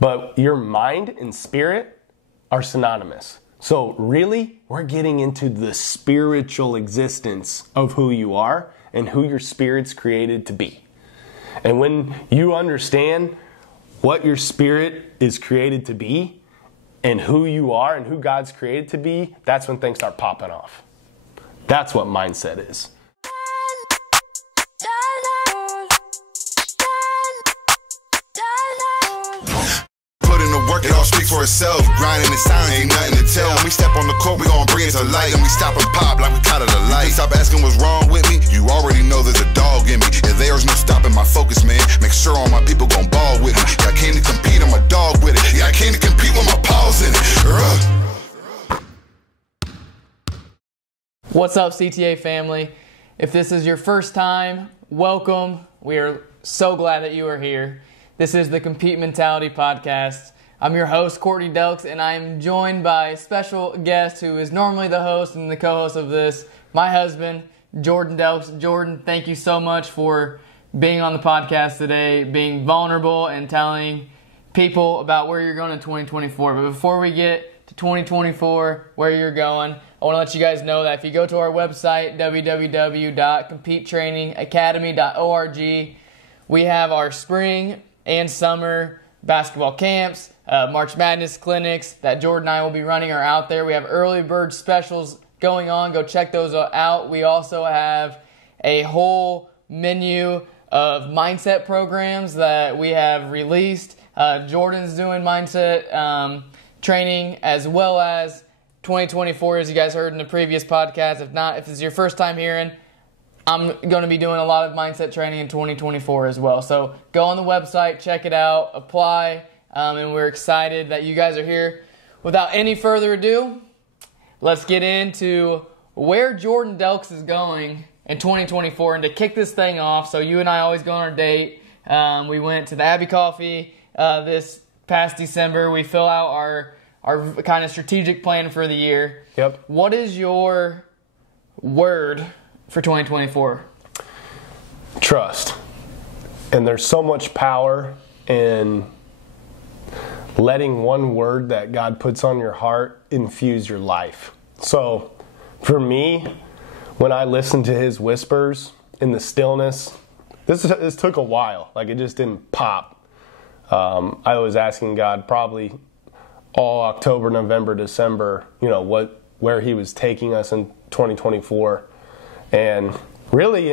But your mind and spirit are synonymous. So really, we're getting into the spiritual existence of who you are and who your spirit's created to be. And when you understand what your spirit is created to be and who you are and who God's created to be, that's when things start popping off. That's what mindset is. Work it all speak for itself. Grinding in silence, ain't nothing to tell. When we step on the court, we gon' bring it to light. And we stop and pop like we caught it a light. Stop asking what's wrong with me. You already know there's a dog in me. If there's no stopping my focus, man, make sure all my people gon' ball with me. Yeah, I came to compete, I'm a dog with it. Yeah, I came to compete with my paws in it. What's up, CTA family? If this is your first time, welcome. We are so glad that you are here. This is the Compete Mentality Podcast. I'm your host, Courtney Delks, and I'm joined by a special guest who is normally the host and the co-host of this, my husband, Jordan Delks. Jordan, thank you so much for being on the podcast today, being vulnerable and telling people about where you're going in 2024. But before we get to 2024, where you're going, I want to let you guys know that if you go to our website, www.competetrainingacademy.org, we have our spring and summer basketball camps. March Madness clinics that Jordan and I will be running are out there. We have early bird specials going on. Go check those out. We also have a whole menu of mindset programs that we have released. Jordan's doing mindset training as well as 2024, as you guys heard in the previous podcast. If not, if it's your first time hearing, I'm going to be doing a lot of mindset training in 2024 as well. So go on the website, check it out, apply. And we're excited that you guys are here. Without any further ado, let's get into where Jordan Delks is going in 2024. And to kick this thing off, so you and I always go on our date. We went to the Abbey Coffee this past December. We fill out our kind of strategic plan for the year. Yep. What is your word for 2024? Trust. And there's so much power in letting one word that God puts on your heart infuse your life. So for me, when I listened to his whispers in the stillness, this took a while. Like, it just didn't pop. I was asking God probably all October, November, December, where he was taking us in 2024. And really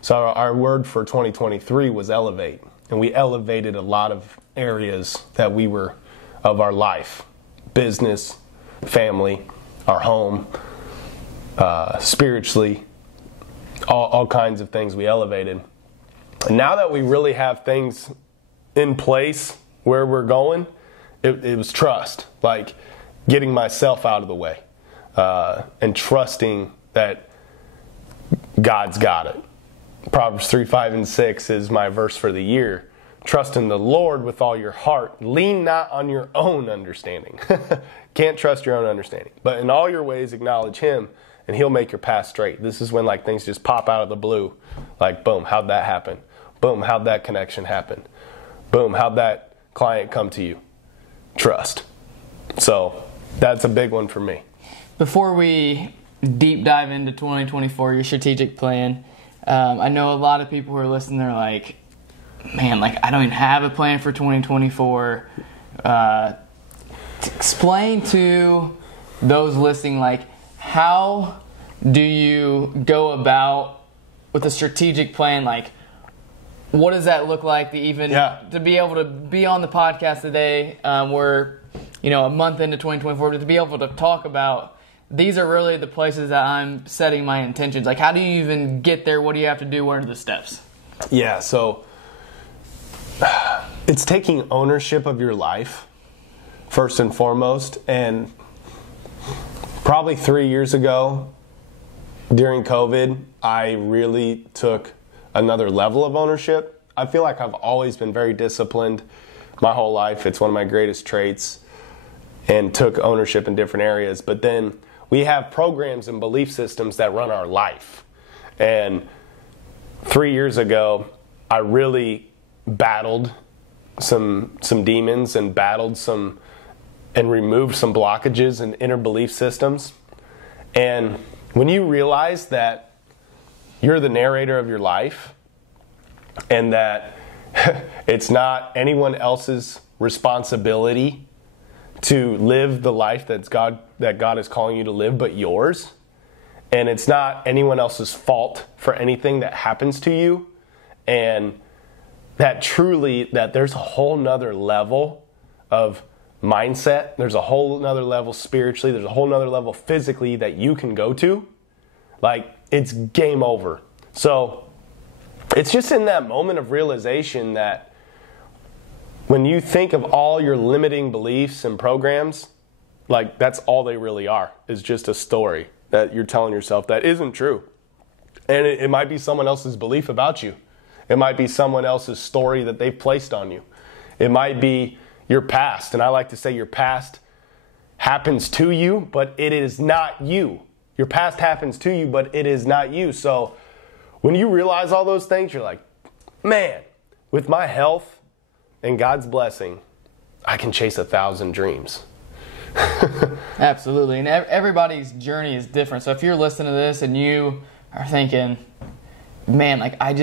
so our word for 2023 was elevate. And we elevated a lot of areas that we were of our life, business, family, our home, spiritually, all kinds of things we elevated. And now that we really have things in place where we're going, it was trust, like getting myself out of the way and trusting that God's got it. Proverbs 3, 5, and 6 is my verse for the year. Trust in the Lord with all your heart. Lean not on your own understanding. Can't trust your own understanding. But in all your ways acknowledge him, and he'll make your path straight. This is when things just pop out of the blue. Like, boom, how'd that happen? Boom, how'd that connection happen? Boom, how'd that client come to you? Trust. So that's a big one for me. Before we deep dive into 2024, your strategic plan, I know a lot of people who are listening, they're like, man, I don't even have a plan for 2024. Explain to those listening, how do you go about with a strategic plan? What does that look like to be able to be on the podcast today? We're, a month into 2024, to be able to talk about these are really the places that I'm setting my intentions. How do you even get there? What do you have to do? What are the steps? Yeah, so it's taking ownership of your life, first and foremost. And probably 3 years ago, during COVID, I really took another level of ownership. I feel like I've always been very disciplined my whole life. It's one of my greatest traits, and took ownership in different areas. But then we have programs and belief systems that run our life. And 3 years ago, I really battled some demons and battled some and removed some blockages in inner belief systems. And when you realize that you're the narrator of your life and that it's not anyone else's responsibility to live the life that God is calling you to live, but yours, and it's not anyone else's fault for anything that happens to you, and that there's a whole nother level of mindset, there's a whole nother level spiritually, there's a whole nother level physically that you can go to, like, it's game over. So it's just in that moment of realization that when you think of all your limiting beliefs and programs, like, that's all they really are, is just a story that you're telling yourself that isn't true. And it might be someone else's belief about you. It might be someone else's story that they've placed on you. It might be your past. And I like to say your past happens to you, but it is not you. Your past happens to you, but it is not you. So when you realize all those things, you're like, man, with my health and God's blessing, I can chase 1,000 dreams. Absolutely. And everybody's journey is different. So if you're listening to this and you are thinking, man, like, I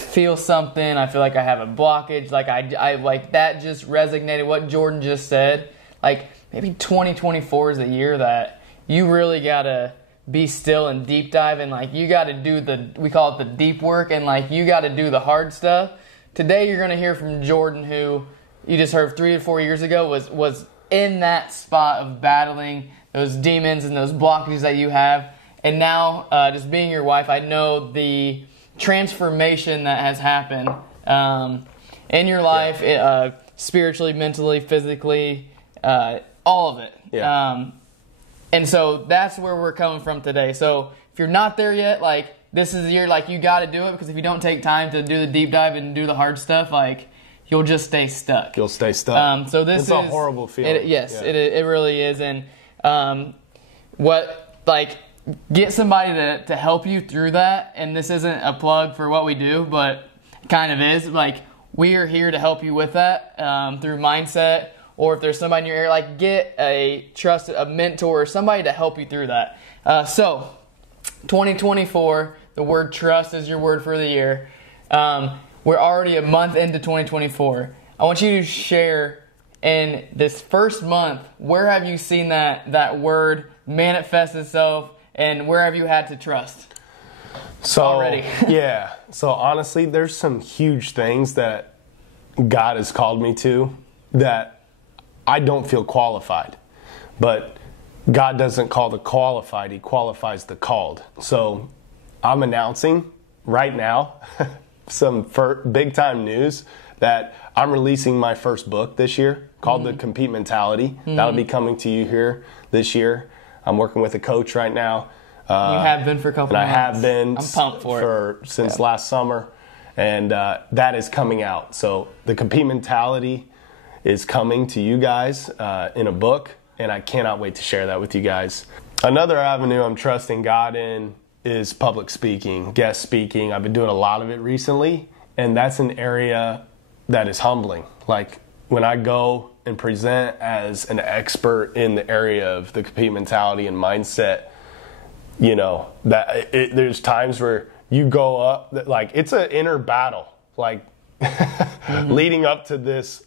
feel something, I feel like I have a blockage, like I like that just resonated what Jordan just said. Like, maybe 2024 is the year that you really gotta be still and deep dive, and like, you gotta do we call it the deep work, and like, you gotta do the hard stuff. Today you're gonna hear from Jordan, who you just heard 3 to 4 years ago was in that spot of battling those demons and those blockages that you have. And now, just being your wife, I know the transformation that has happened in your life, spiritually, mentally, physically, all of it. Yeah. And so that's where we're coming from today. So if you're not there yet, like, this is the year, like, you got to do it, because if you don't take time to do the deep dive and do the hard stuff, like, you'll just stay stuck. You'll stay stuck. So this it's a horrible feeling. It really is. And get somebody to help you through that. And this isn't a plug for what we do, but kind of is. Like, we are here to help you with that through mindset. Or if there's somebody in your area, like, get a mentor, or somebody to help you through that. So 2024, the word trust is your word for the year. We're already a month into 2024. I want you to share, in this first month, where have you seen that word manifest itself, and where have you had to trust already? Yeah. So honestly, there's some huge things that God has called me to that I don't feel qualified. But God doesn't call the qualified, He qualifies the called. So I'm announcing right now some big time news that I'm releasing my first book this year called The Compete Mentality. That'll be coming to you here this year. I'm working with a coach right now. You have been for a couple months. I have been. I'm pumped for it. Since last summer. And that is coming out. So The Compete Mentality is coming to you guys in a book, and I cannot wait to share that with you guys. Another avenue I'm trusting God in is public speaking, guest speaking. I've been doing a lot of it recently, and that's an area that is humbling. Like, when I go and present as an expert in the area of the compete mentality and mindset, you know, there's times where you go up, like, it's an inner battle, like leading up to this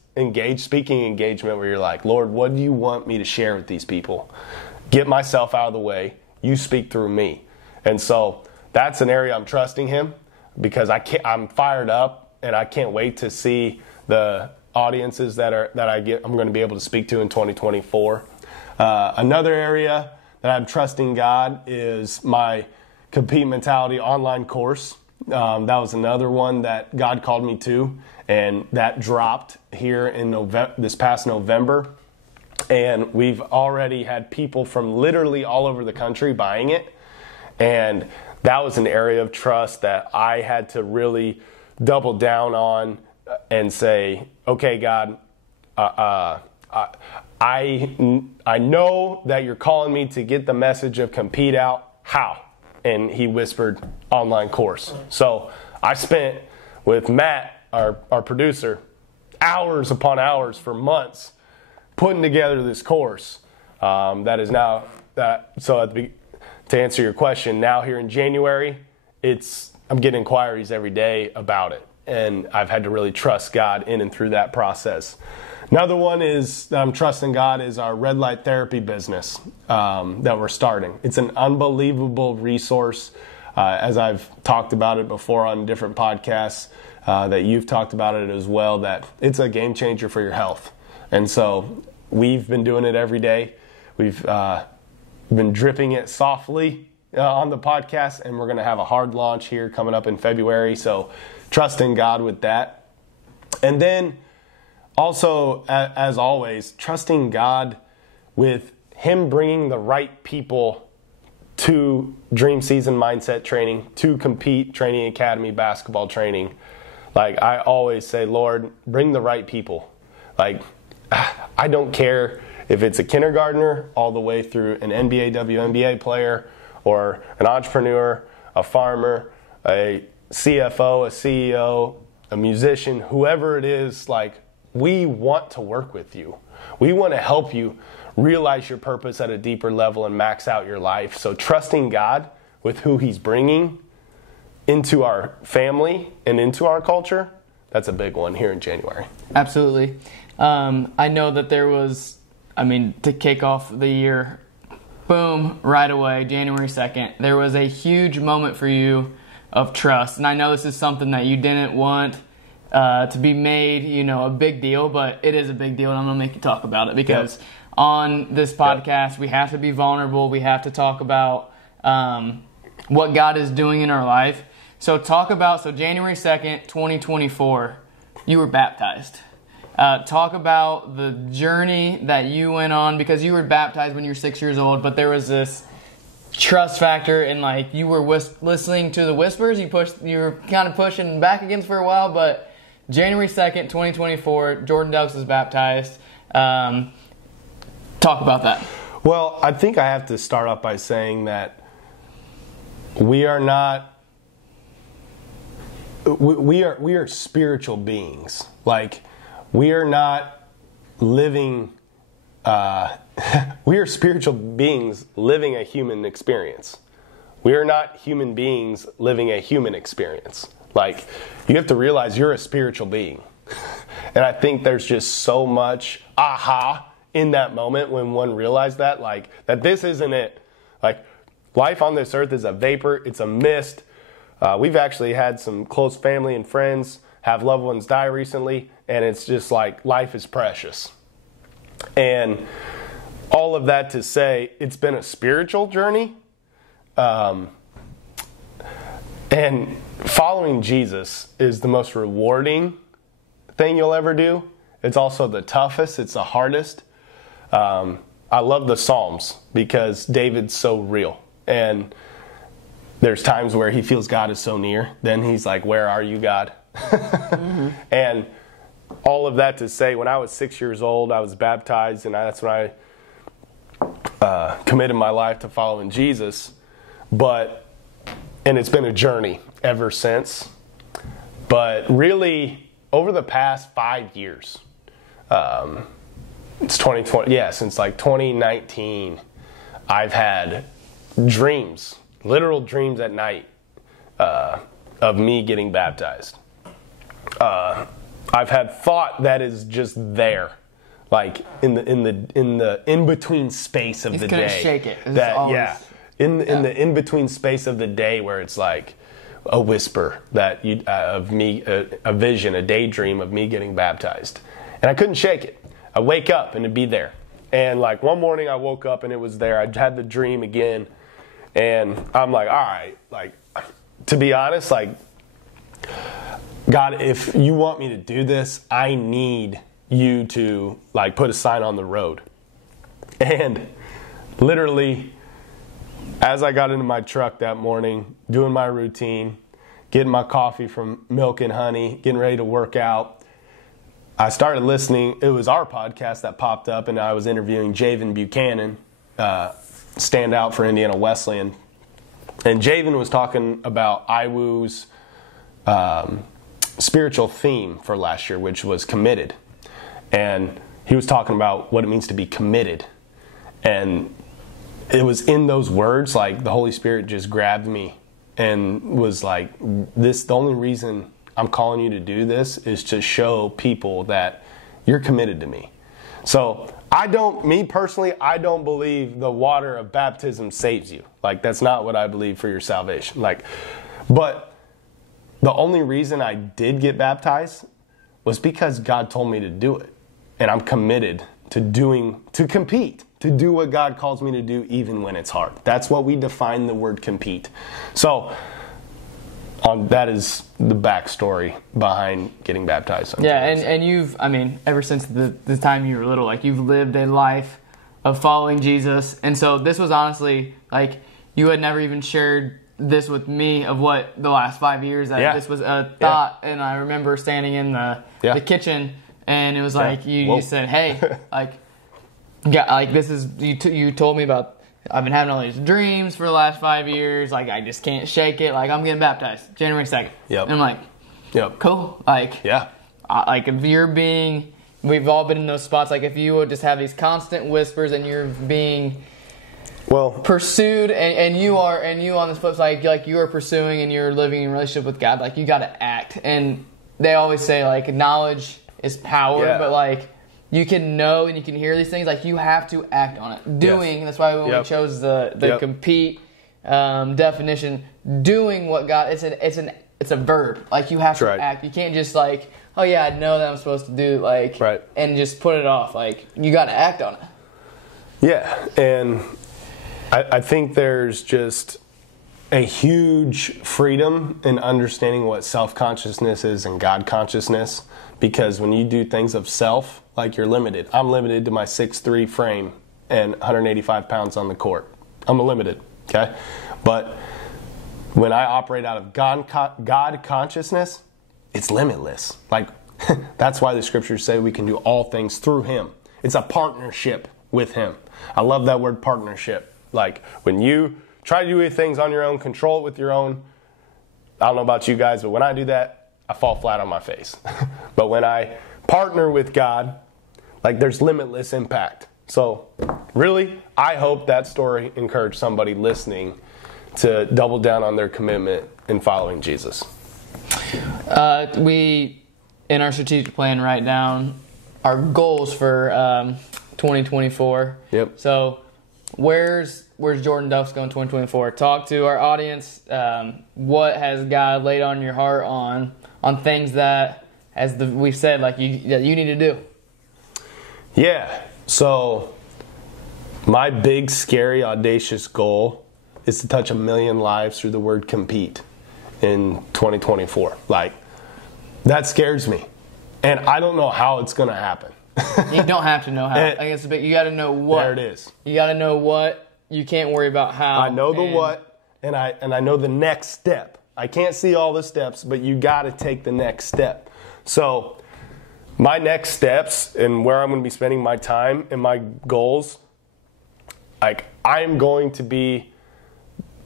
speaking engagement where you're like, Lord, what do you want me to share with these people? Get myself out of the way. You speak through me. And so that's an area I'm trusting Him, because I'm fired up, and I can't wait to see the audiences that I'm going to be able to speak to in 2024. Another area that I'm trusting God is my Compete Mentality online course. That was another one that God called me to, and that dropped here in this past November. And we've already had people from literally all over the country buying it. And that was an area of trust that I had to really double down on and say, okay, God, I know that you're calling me to get the message of compete out. How? And He whispered, online course. So I spent with Matt, our producer, hours upon hours for months putting together this course. To answer your question, now here in January, I'm getting inquiries every day about it, and I've had to really trust God in and through that process. Another one is that I'm trusting God is our red light therapy business that we're starting. It's an unbelievable resource, as I've talked about it before on different podcasts, that you've talked about it as well, that it's a game changer for your health. And so we've been doing it every day. We've been dripping it softly on the podcast, and we're going to have a hard launch here coming up in February. So trusting God with that. And then also, as always, trusting God with Him bringing the right people to Dream Season Mindset Training, to Compete Training Academy basketball training. Like, I always say, Lord, bring the right people. Like, I don't care if it's a kindergartner all the way through an NBA, WNBA player, or an entrepreneur, a farmer, a CFO, a CEO, a musician, whoever it is, like, we want to work with you. We want to help you realize your purpose at a deeper level and max out your life. So trusting God with who He's bringing into our family and into our culture, that's a big one here in January. Absolutely. I know that there was, to kick off the year, boom, right away, January 2nd, there was a huge moment for you of trust. And I know this is something that you didn't want to be made, a big deal, but it is a big deal, and I'm going to make you talk about it because on this podcast, we have to be vulnerable. We have to talk about what God is doing in our life. So January 2nd, 2024, you were baptized. Talk about the journey that you went on, because you were baptized when you were 6 years old, but there was this trust factor, and like you were listening to the whispers. You were kind of pushing back against for a while, but January 2nd, 2024, Jordan Delks is baptized. Talk about that. Well, I think I have to start off by saying that we are spiritual beings. Like, we are not living, we are spiritual beings living a human experience. We are not human beings living a human experience. Like, you have to realize you're a spiritual being. And I think there's just so much aha in that moment when one realized that, like, that this isn't it. Like, life on this earth is a vapor, it's a mist. We've actually had some close family and friends have loved ones die recently, and it's just like life is precious. And all of that to say, it's been a spiritual journey. And following Jesus is the most rewarding thing you'll ever do. It's also the toughest. It's the hardest. I love the Psalms because David's so real. And there's times where he feels God is so near. Then he's like, where are you, God? Mm-hmm. And all of that to say, when I was 6 years old, I was baptized, and that's when I committed my life to following Jesus. And it's been a journey ever since. But really, over the past 5 years, it's 2020, since like 2019, I've had dreams, literal dreams at night, of me getting baptized. I've had thought that is just there, like in the in between space of the day. Shake it. In the in between space of the day, where it's like a whisper that of me, a vision, a daydream of me getting baptized, and I couldn't shake it. I wake up and it'd be there, and like one morning I woke up and it was there. I had the dream again, and I'm like, all right, like, to be honest, like, God, if you want me to do this, I need you to, like, put a sign on the road. And literally, as I got into my truck that morning, doing my routine, getting my coffee from Milk and Honey, getting ready to work out, I started listening. It was our podcast that popped up, and I was interviewing Javen Buchanan, standout for Indiana Wesleyan. And Javen was talking about IWU's spiritual theme for last year, which was committed. And he was talking about what it means to be committed. And it was in those words, like the Holy Spirit just grabbed me and was like, the only reason I'm calling you to do this is to show people that you're committed to me. So me personally, I don't believe the water of baptism saves you. Like, that's not what I believe for your salvation. But the only reason I did get baptized was because God told me to do it. And I'm committed to compete, to do what God calls me to do even when it's hard. That's what we define the word compete. So that is the backstory behind getting baptized. Yeah, and you've, ever since the time you were little, like, you've lived a life of following Jesus. And so this was honestly, like, you had never even shared this with me of what the last 5 years that this was a thought. And I remember standing in the kitchen, and it was like you said, hey, this is, you told me about, I've been having all these dreams for the last 5 years. Like, I just can't shake it. Like, I'm getting baptized January 2nd. Yep. And I'm like, cool. Like, if you're we've all been in those spots. Like, if you would just have these constant whispers and you're being pursued, and you on this flip side, like you are pursuing and you're living in a relationship with God, like, you got to act. And they always say, like, knowledge is power, but like, you can know and you can hear these things. Like, you have to act on it. Doing. That's why when we chose the compete definition. Doing what God. It's a verb. Like, you have to act. You can't just like, oh yeah, I know that I'm supposed to do, like, and just put it off. Like, you got to act on it. Yeah, and I think there's just a huge freedom in understanding what self-consciousness is and God-consciousness, because when you do things of self, like, you're limited. I'm limited to my 6'3" frame and 185 pounds on the court. I'm limited, okay? But when I operate out of God consciousness, it's limitless. Like, that's why the scriptures say we can do all things through Him. It's a partnership with Him. I love that word, partnership. Like, when you try to do things on your own, control it with your own, I don't know about you guys, but when I do that, I fall flat on my face. But when I partner with God, like, there's limitless impact. So really, I hope that story encouraged somebody listening to double down on their commitment in following Jesus. We, in our strategic plan, write down our goals for 2024. Yep. So where's Jordan Delks going 2024? Talk to our audience. What has God laid on your heart on things that, we've said, like, that you need to do? Yeah. So my big, scary, audacious goal is to touch 1 million lives through the word compete in 2024. Like, that scares me. And I don't know how it's going to happen. You don't have to know how. I guess you got to know what. There it is. You got to know what. You can't worry about how. I know the what, and I know the next step. I can't see all the steps, but you got to take the next step. So my next steps and where I'm going to be spending my time and my goals, like, I'm going to be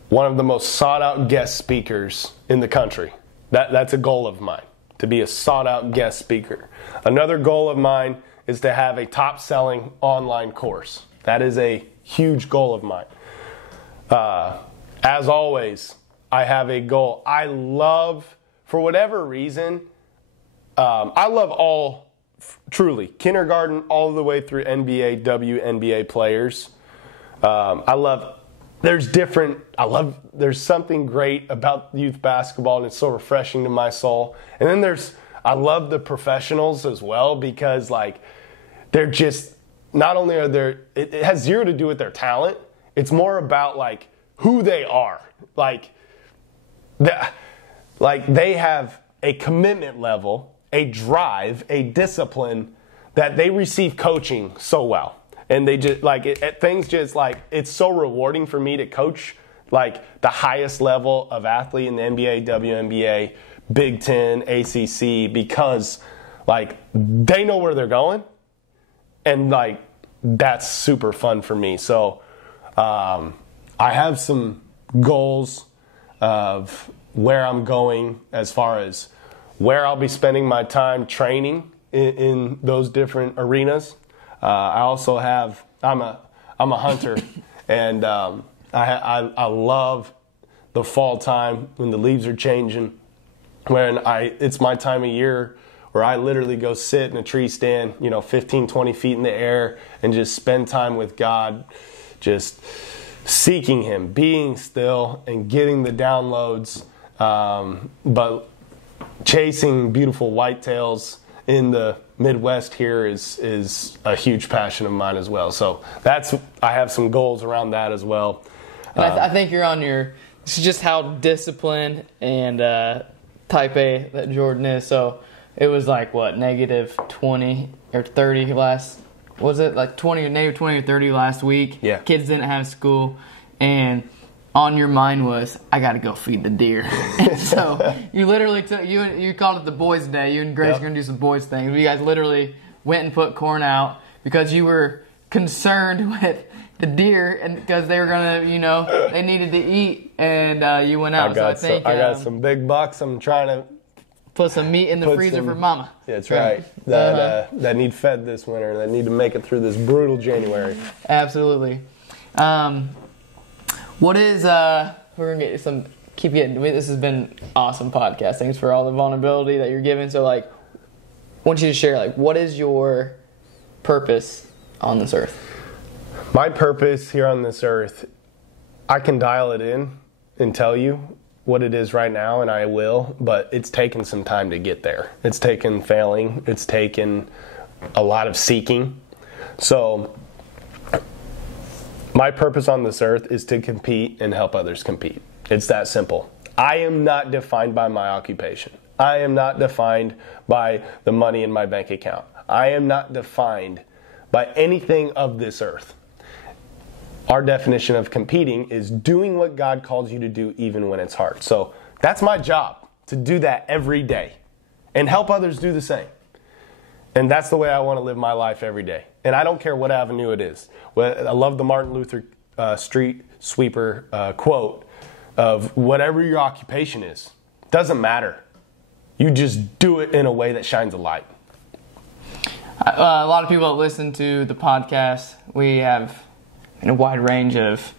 one of the most sought-out guest speakers in the country. That's a goal of mine, to be a sought-out guest speaker. Another goal of mine is to have a top-selling online course. That is a huge goal of mine. As always, I have a goal. I love, for whatever reason, I love all, truly, kindergarten all the way through NBA, WNBA players. There's something great about youth basketball, and it's so refreshing to my soul. And then I love the professionals as well, because, like, they're just, not only are it has zero to do with their talent. It's more about, like, who they are. Like they have a commitment level, a drive, a discipline that they receive coaching so well. And they just, like, things just, like, it's so rewarding for me to coach, like, the highest level of athlete in the NBA, WNBA, Big Ten, ACC, because, like, they know where they're going. And, like, that's super fun for me. So I have some goals of where I'm going as far as where I'll be spending my time training in those different arenas. I also have, I'm a hunter, and I love the fall time when the leaves are changing, when it's my time of year where I literally go sit in a tree stand, 15, 20 feet in the air, and just spend time with God, just seeking Him, being still and getting the downloads, but chasing beautiful whitetails in the Midwest here is a huge passion of mine as well. So I have some goals around that as well. And I think you're on this is just how disciplined and type A that Jordan is. So it was like, what, negative 20 or 30 last, was it like negative 20 or 30 last week? Yeah. Kids didn't have school, and on your mind was, I got to go feed the deer. And so you literally you called it the boys' day. You and Grace are going to do some boys' things. You guys literally went and put corn out because you were concerned with the deer, and because they were going to, they needed to eat, and you went out. I got some big bucks. I'm trying to put some meat in the freezer for mama. That's right. That need fed this winter. That need to make it through this brutal January. Absolutely. What is we're gonna get some. Keep getting. This has been awesome podcast. Thanks for all the vulnerability that you're giving. So, I want you to share, what is your purpose on this earth? My purpose here on this earth, I can dial it in and tell you what it is right now, and I will, but it's taken some time to get there. It's taken failing. It's taken a lot of seeking. So my purpose on this earth is to compete and help others compete. It's that simple. I am not defined by my occupation. I am not defined by the money in my bank account. I am not defined by anything of this earth. Our definition of competing is doing what God calls you to do even when it's hard. So that's my job, to do that every day and help others do the same. And that's the way I want to live my life every day. And I don't care what avenue it is. I love the Martin Luther street sweeper quote of whatever your occupation is, doesn't matter. You just do it in a way that shines a light. A lot of people that listen to the podcast, we have a wide range of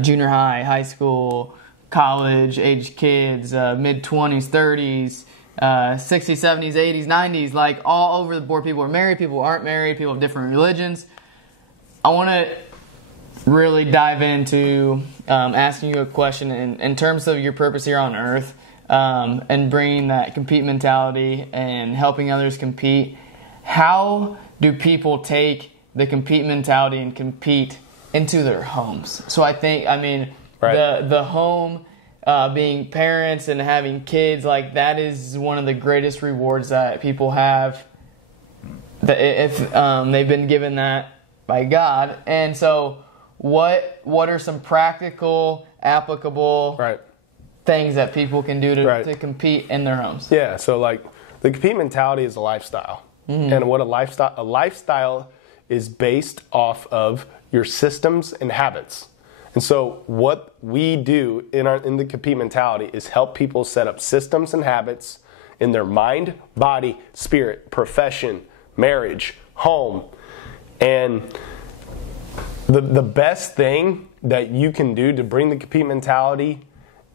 junior high, high school, college age kids, mid-20s, 30s, 60s, 70s, 80s, 90s, all over the board. People are married, people aren't married, people have different religions. I want to really dive into asking you a question in terms of your purpose here on earth, and bringing that compete mentality and helping others compete. How do people take the compete mentality and compete into their homes? So right. The home, being parents and having kids, that is one of the greatest rewards that people have, if they've been given that by God. And so what are some practical, applicable things that people can do to compete in their homes? Yeah, so the compete mentality is a lifestyle. Mm-hmm. And what a lifestyle is based off of your systems and habits. And so what we do in the compete mentality is help people set up systems and habits in their mind, body, spirit, profession, marriage, home. And the best thing that you can do to bring the compete mentality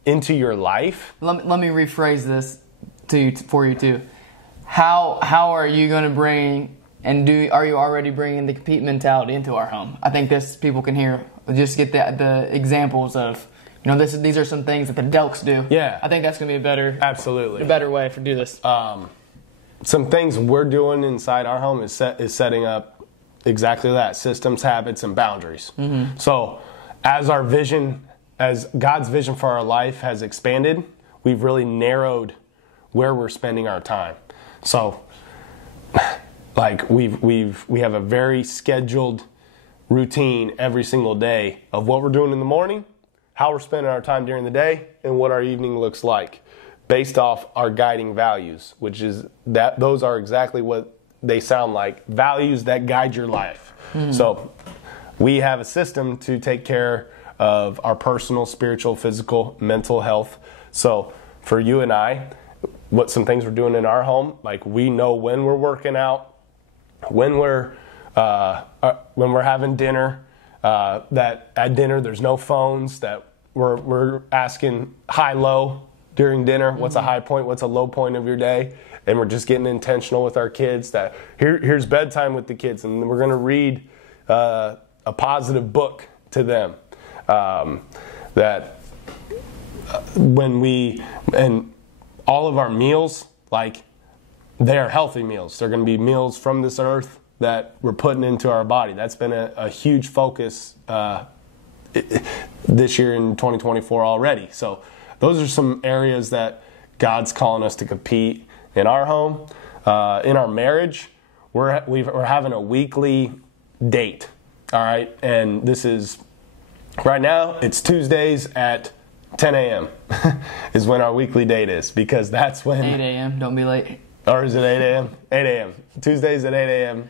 into your life. Let me rephrase this for you too. How are you going to bring are you already bringing the compete mentality into our home? I think people can hear, just get the examples of, these are some things that the Delks do. Yeah. I think that's going to be a better way to do this. Some things we're doing inside our home is setting up exactly that, systems, habits, and boundaries. Mm-hmm. So as God's vision for our life has expanded, we've really narrowed where we're spending our time. So we have a very scheduled routine every single day of what we're doing in the morning, how we're spending our time during the day, and what our evening looks like, based off our guiding values, which is those are exactly what they sound like, values that guide your life. Mm-hmm. So we have a system to take care of our personal, spiritual, physical, mental health. So for you and I, what some things we're doing in our home. Like, we know when we're working out, when we're having dinner, that at dinner there's no phones, that we're asking high-low during dinner. What's a high point? What's a low point of your day? And we're just getting intentional with our kids that here's bedtime with the kids, and we're going to read a positive book to them. That and all of our meals, like, they are healthy meals. They're going to be meals from this earth that we're putting into our body. That's been a huge focus this year in 2024 already. So those are some areas that God's calling us to compete in our home. In our marriage, we're having a weekly date. All right, and this is right now. It's Tuesdays at 10 a.m. is when our weekly date is, because that's when 8 a.m. Don't be late. Or is it 8 a.m.? 8 a.m. Tuesdays at 8 a.m.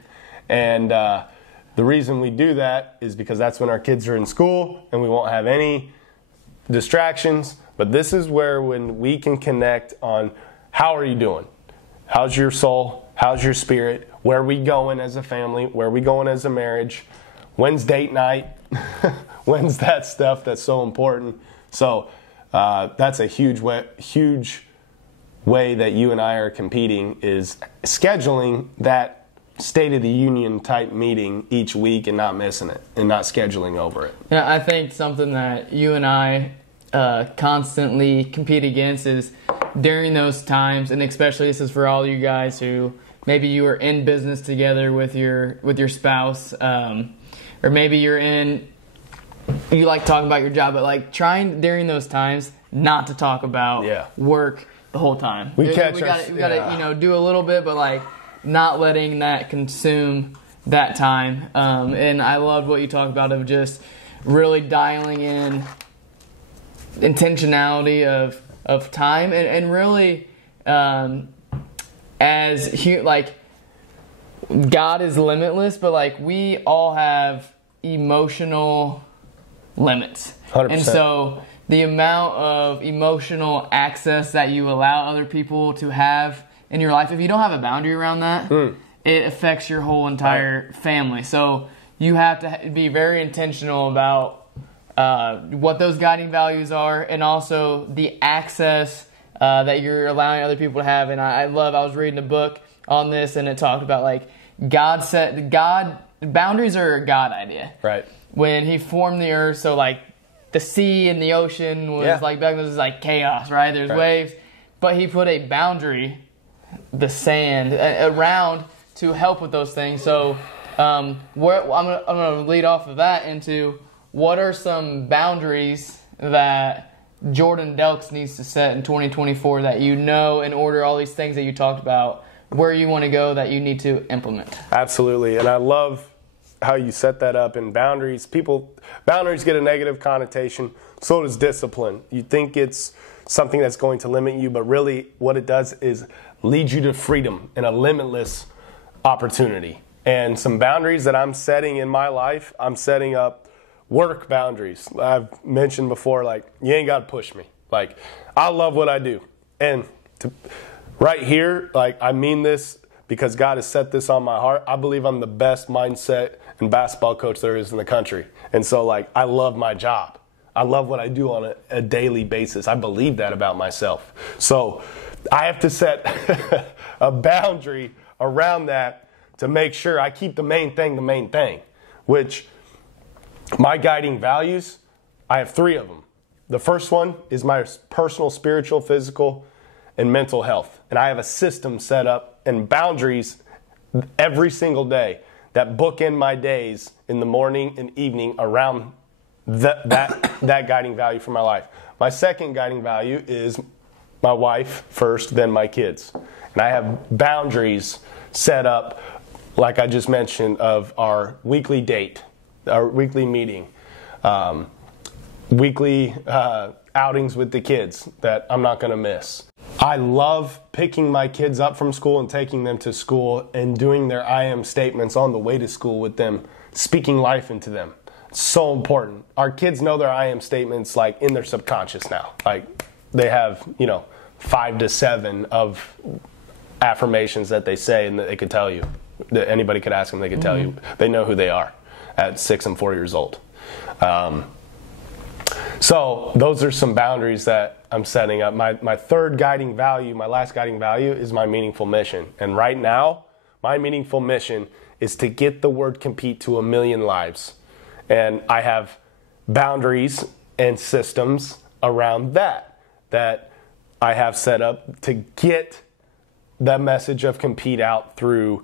And the reason we do that is because that's when our kids are in school and we won't have any distractions. But this is where when we can connect on how are you doing? How's your soul? How's your spirit? Where are we going as a family? Where are we going as a marriage? When's date night? When's that stuff that's so important? So that's a huge way that you and I are competing, is scheduling that State of the Union type meeting each week and not missing it and not scheduling over it. Yeah, I think something that you and I constantly compete against is during those times, and especially this is for all you guys who maybe you are in business together with your spouse, or maybe you like talking about your job, but like trying during those times not to talk about work the whole time. We got to do a little bit, but like not letting that consume that time. And I loved what you talked about of just really dialing in intentionality of time and really like God is limitless, but like we all have emotional limits. 100%. And so the amount of emotional access that you allow other people to have in your life, if you don't have a boundary around that, it affects your whole entire family. So you have to be very intentional about what those guiding values are, and also the access that you're allowing other people to have. And I was reading a book on this, and it talked about like boundaries are a God idea. Right. When he formed the earth, so like the sea and the ocean was like back then, was like chaos, right? There's waves, but he put a boundary, the sand, around to help with those things. So I'm gonna lead off of that into what are some boundaries that Jordan Delks needs to set in 2024 that in order all these things that you talked about, where you want to go that you need to implement. Absolutely, and I love how you set that up. In boundaries, boundaries get a negative connotation, so does discipline. You think it's something that's going to limit you, but really what it does is lead you to freedom and a limitless opportunity. And some boundaries that I'm setting in my life, I'm setting up work boundaries. I've mentioned before, like, you ain't got to push me. Like, I love what I do. And right here, like, I mean this because God has set this on my heart. I believe I'm the best mindset and basketball coach there is in the country. And so, like, I love my job. I love what I do on a daily basis. I believe that about myself. So I have to set a boundary around that to make sure I keep the main thing, which my guiding values, I have 3 of them. The first one is my personal, spiritual, physical, and mental health. And I have a system set up and boundaries every single day that bookend my days in the morning and evening around that guiding value for my life. My second guiding value is my wife first, then my kids. And I have boundaries set up, like I just mentioned, of our weekly date, our weekly meeting, weekly outings with the kids that I'm not going to miss. I love picking my kids up from school and taking them to school and doing their I am statements on the way to school with them, speaking life into them. It's so important. Our kids know their I am statements like in their subconscious now. Like they have, 5 to 7 of affirmations that they say and that they could tell you. That anybody could ask them, they could tell you. They know who they are at 6 and 4 years old. So those are some boundaries that I'm setting up. My third guiding value, my last guiding value, is my meaningful mission. And right now, my meaningful mission is to get the word compete to 1 million lives. And I have boundaries and systems around that I have set up to get the message of compete out through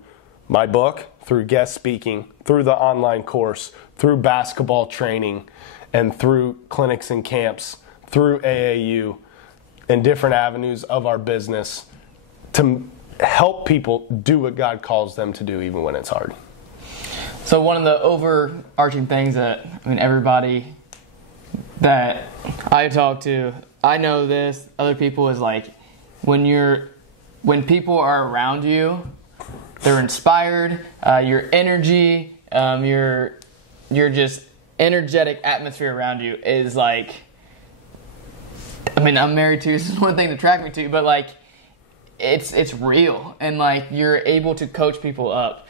my book, through guest speaking, through the online course, through basketball training, and through clinics and camps, through AAU, and different avenues of our business to help people do what God calls them to do even when it's hard. So one of the overarching things that, everybody that I talk to, I know this, other people, is like when people are around you, they're inspired, your energy, your just energetic atmosphere around you is like, I'm married to you, this is one thing to attract me to, but like it's real, and like you're able to coach people up.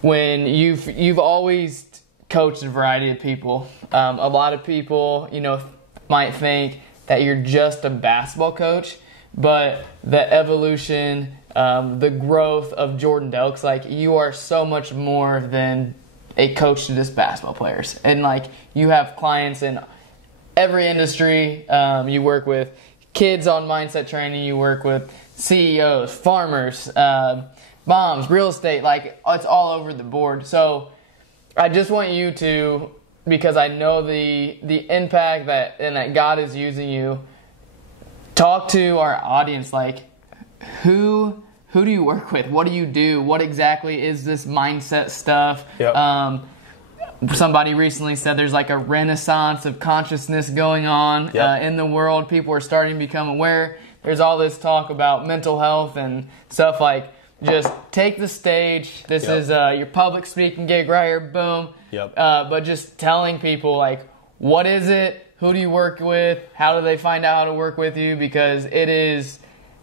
When you've always coached a variety of people. A lot of people, might think that you're just a basketball coach, but the evolution, the growth of Jordan Delks, like you are so much more than a coach to just basketball players. And like you have clients in every industry. You work with kids on mindset training. You work with CEOs, farmers, moms, real estate. Like it's all over the board. So I just want you to, because I know the impact that God is using you, talk to our audience. Like who do you work with? What do you do? What exactly is this mindset stuff? Yep. Somebody recently said there's like a renaissance of consciousness going on in the world. People are starting to become aware. There's all this talk about mental health and stuff. Like, just take the stage. This is your public speaking gig right here. Boom. Yep. But just telling people, like, what is it? Who do you work with? How do they find out how to work with you? Because it is,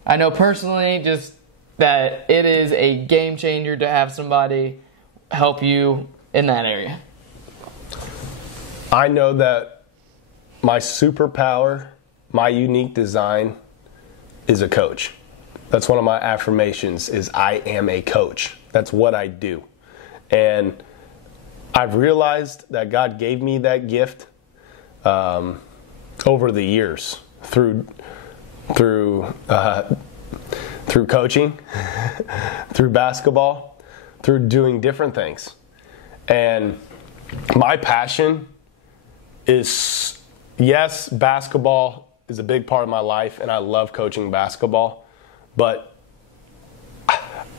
I know personally, just that it is a game changer to have somebody help you in that area. I know that my superpower, my unique design is a coach. That's one of my affirmations, is I am a coach. That's what I do. And I've realized that God gave me that gift over the years through coaching, through basketball, through doing different things. And my passion is, yes, basketball is a big part of my life, and I love coaching basketball, but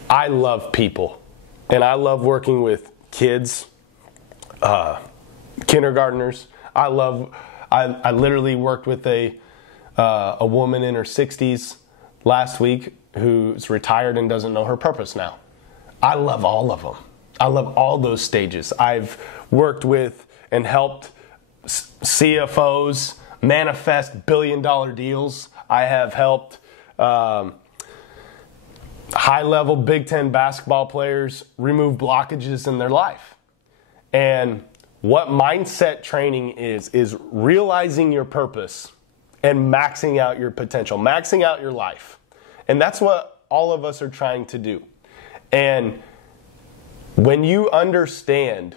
I love people, and I love working with kids, kindergartners. I literally worked with a woman in her 60s last week who's retired and doesn't know her purpose now. I love all of them. I love all those stages. I've worked with and helped CFOs manifest billion-dollar deals. I have helped high-level Big Ten basketball players remove blockages in their life. And what mindset training is realizing your purpose and maxing out your potential, maxing out your life. And that's what all of us are trying to do. And when you understand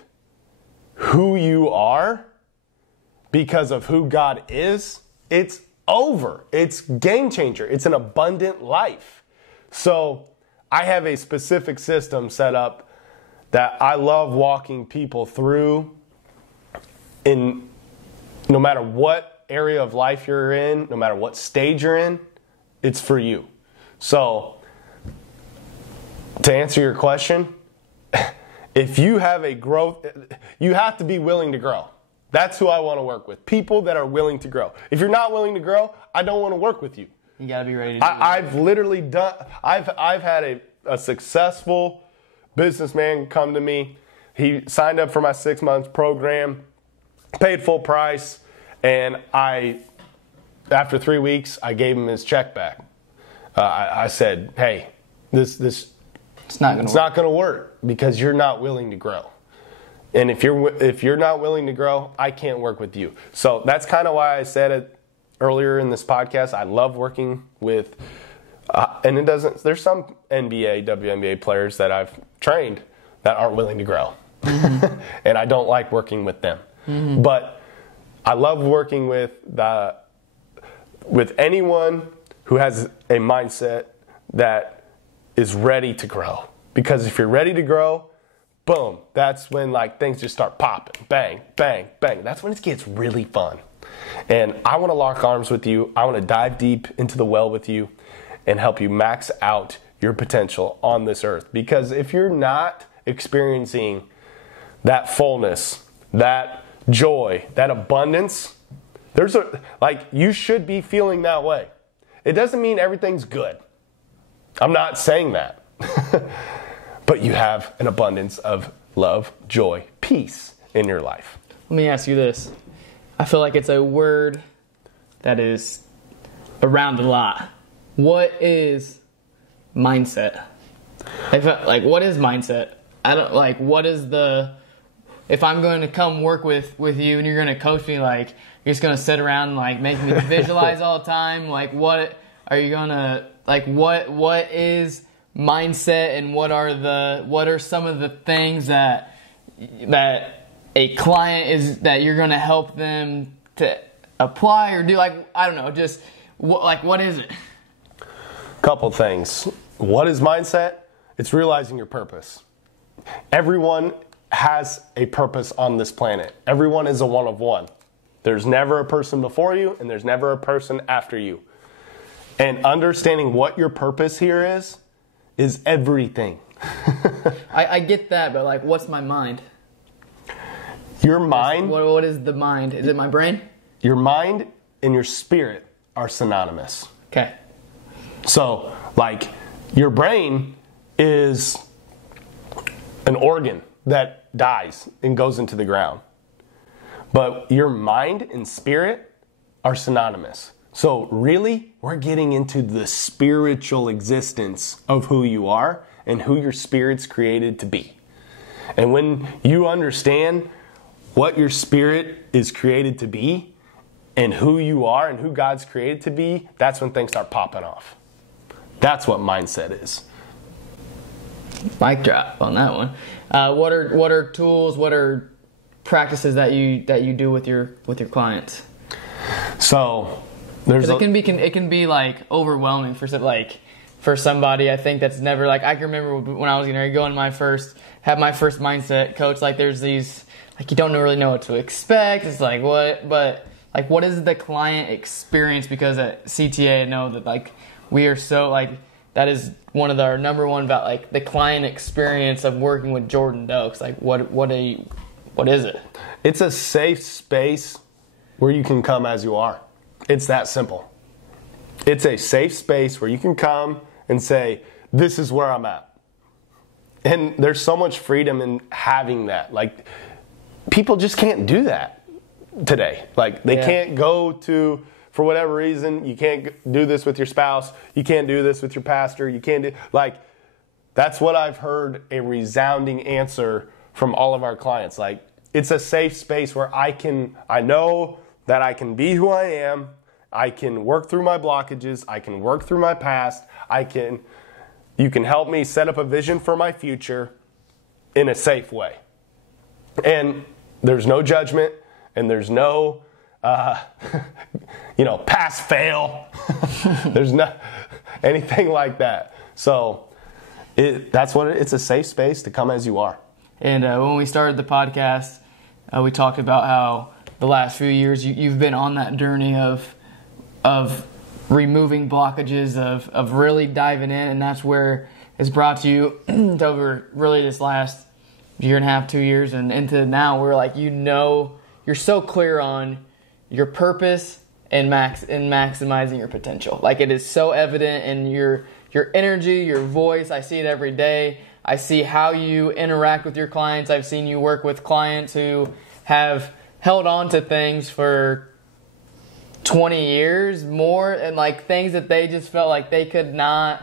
who you are because of who God is, it's over. It's game changer. It's an abundant life. So I have a specific system set up that I love walking people through in no matter what area of life you're in, no matter what stage you're in, it's for you. So to answer your question, if you have a growth, you have to be willing to grow. That's who I want to work with. People that are willing to grow. If you're not willing to grow, I don't want to work with you. You got to be ready to do it. I've literally done, I've had a successful businessman come to me. He signed up for my 6 months program, paid full price, and I after 3 weeks, I gave him his check back. I said, hey, this It's not going to work because you're not willing to grow. And if you're not willing to grow, I can't work with you. So that's kind of why I said it earlier in this podcast. I love working with, and there's some NBA, WNBA players that I've trained that aren't willing to grow. Mm-hmm. And I don't like working with them. Mm-hmm. But I love working with anyone who has a mindset that is ready to grow. Because if you're ready to grow, boom, that's when like things just start popping. Bang, bang, bang. That's when it gets really fun. And I want to lock arms with you. I want to dive deep into the well with you and help you max out your potential on this earth. Because if you're not experiencing that fullness, that joy, that abundance, you should be feeling that way. It doesn't mean everything's good. I'm not saying that. But you have an abundance of love, joy, peace in your life. Let me ask you this. I feel like it's a word that is around a lot. What is mindset? What is mindset? If I'm going to come work with you and you're going to coach me, you're just going to sit around and make me visualize all the time, what are you going to, what is mindset, and what are some of the things that a client is that you're going to help them to apply or do? I don't know, just what is it? Couple things. What is mindset? It's realizing your purpose. Everyone has a purpose on this planet. Everyone is a one of one. There's never a person before you, and there's never a person after you. And understanding what your purpose here is everything. I get that, but what's my mind? Your mind? What is the mind? Is it my brain? Your mind and your spirit are synonymous. Okay. So, your brain is an organ that dies and goes into the ground. But your mind and spirit are synonymous. So really, we're getting into the spiritual existence of who you are and who your spirit's created to be. And when you understand what your spirit is created to be and who you are and who God's created to be, that's when things start popping off. That's what mindset is. Mic drop on that one. What are tools? What are practices that you do with your clients? So it can be overwhelming for somebody. I think that's never I can remember when I was getting ready to go in have my first mindset coach. There's these you don't really know what to expect. It's what, but what is the client experience? Because at CTA I know that we are so that is one of our number one about the client experience of working with Jordan Delks. What is it? It's a safe space where you can come as you are. It's that simple. It's a safe space where you can come and say, this is where I'm at. And there's so much freedom in having that. People just can't do that today. They can't go to, for whatever reason, you can't do this with your spouse. You can't do this with your pastor. You can't do, that's what I've heard a resounding answer from all of our clients. It's a safe space where I know that I can be who I am. I can work through my blockages. I can work through my past. You can help me set up a vision for my future in a safe way. And there's no judgment, and there's no, pass, fail. There's no anything like that. So it's a safe space to come as you are. And when we started the podcast, we talked about how the last few years you've been on that journey of removing blockages, of really diving in, and that's where it's brought to you over really this last year and a half, 2 years, and into now where you're so clear on your purpose and maximizing your potential. It is so evident in your energy, your voice. I see it every day. I see how you interact with your clients. I've seen you work with clients who have held on to things for 20 years more, and like things that they just felt like they could not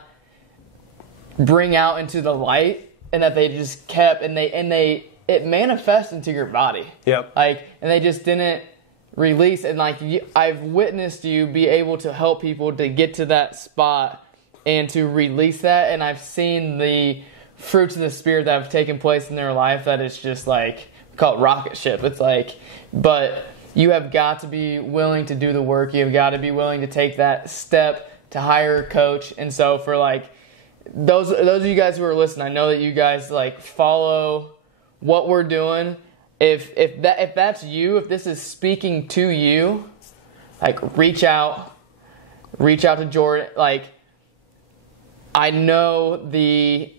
bring out into the light, and that they just kept, and it manifests into your body. Yep. Like, and they just didn't release. And like, I've witnessed you be able to help people to get to that spot and to release that. And I've seen the fruits of the Spirit that have taken place in their life, that it's just like, we call it rocket ship. It's like, but you have got to be willing to do the work. You have got to be willing to take that step to hire a coach. And so for like, those of you guys who are listening, I know that you guys like follow what we're doing. If that's you, if this is speaking to you, like reach out to Jordan. Like, I know the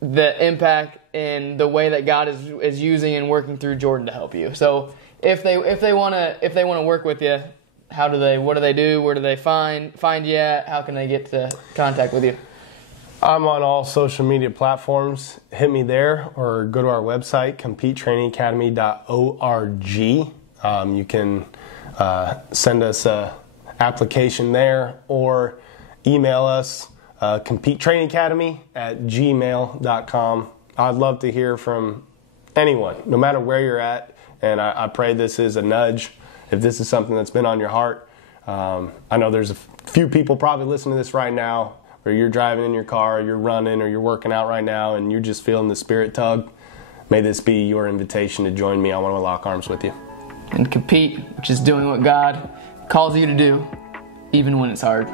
impact and the way that God is using and working through Jordan to help you. So if they want to work with you, what do they do? Where do they find you at? How can they get to contact with you? I'm on all social media platforms. Hit me there or go to our website, competetrainingacademy.org. You can send us an application there or email us, competetrainingacademy@gmail.com. I'd love to hear from anyone, no matter where you're at. And I pray this is a nudge. If this is something that's been on your heart, I know there's a few people probably listening to this right now, or you're driving in your car, or you're running, or you're working out right now, and you're just feeling the Spirit tug. May this be your invitation to join me. I want to lock arms with you. And compete, which is doing what God calls you to do, even when it's hard.